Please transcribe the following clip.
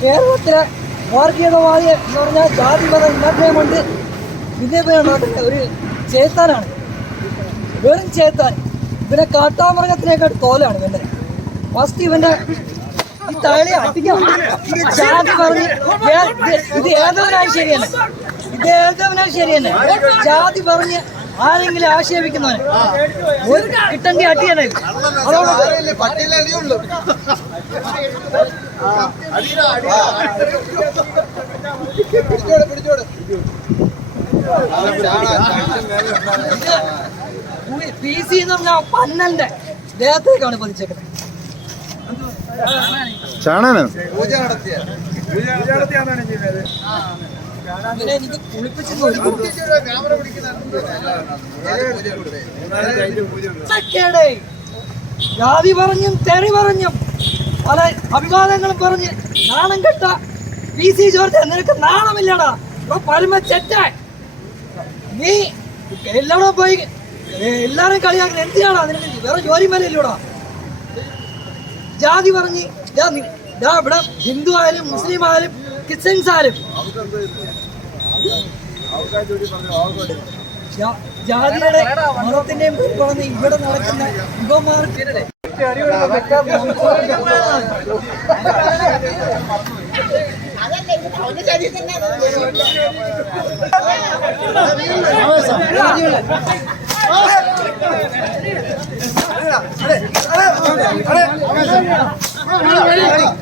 കേരളത്തിലെ വർഗീയതവാദി എന്ന് പറഞ്ഞാൽ ജാതി മത കൊണ്ട് വിദ്യാഭ്യാസ നാട്ടിലെ ഒരു ചേത്താനാണ്. വെറും ചേത്താൻ. ഇവനെ കാട്ടാമൃഗത്തിനേക്കാൾ തോലാണ് ഇവന്റെ ഫസ്റ്റ് ഇവന്റെ തളി അടിക്കാം ജാതി പറഞ്ഞ് ഇത് ഏതവനായി ശരിയല്ല ശരി ഇത് ഏതവനായി ശരിയല്ല ജാതി പറഞ്ഞ് ആരെങ്കിലും ആക്ഷേപിക്കുന്നവനെ ഒരു കിട്ടണ്ടി അടിയനെ. പി സി എന്ന് പറഞ്ഞ പന്നന്റെ ദേഹത്തേക്കാണ് പതിച്ചേക്കുന്നത്. ചാണാനോ പൂജ നടത്തിയ. ജാതി പറഞ്ഞും തെറി പറഞ്ഞും പല അഭിവാദങ്ങളും പറഞ്ഞ് നാണം കെട്ട പി സി ജോർജ് നിനക്ക് നാണമില്ലടാ. പരമ ചെറ്റാ നീ എല്ലാവരും പോയി എല്ലാരും കളിയാക്കുന്ന എന്തിനാടാ നിനക്ക്? വേറെ ജോലി മേലല്ലോടാ ജാതി പറഞ്ഞ് ദാ ദാ ഇവിടെ ഹിന്ദു ആയാലും മുസ്ലിം ആയാലും ക്രിസ്ത്യൻസ് ആയാലും ജാതിയുടെ മതത്തിന്റെയും പറഞ്ഞ് ഇവിടെ നടക്കുന്ന യുവമാർക്കിടെ അതെ അതെ നടത്തിയ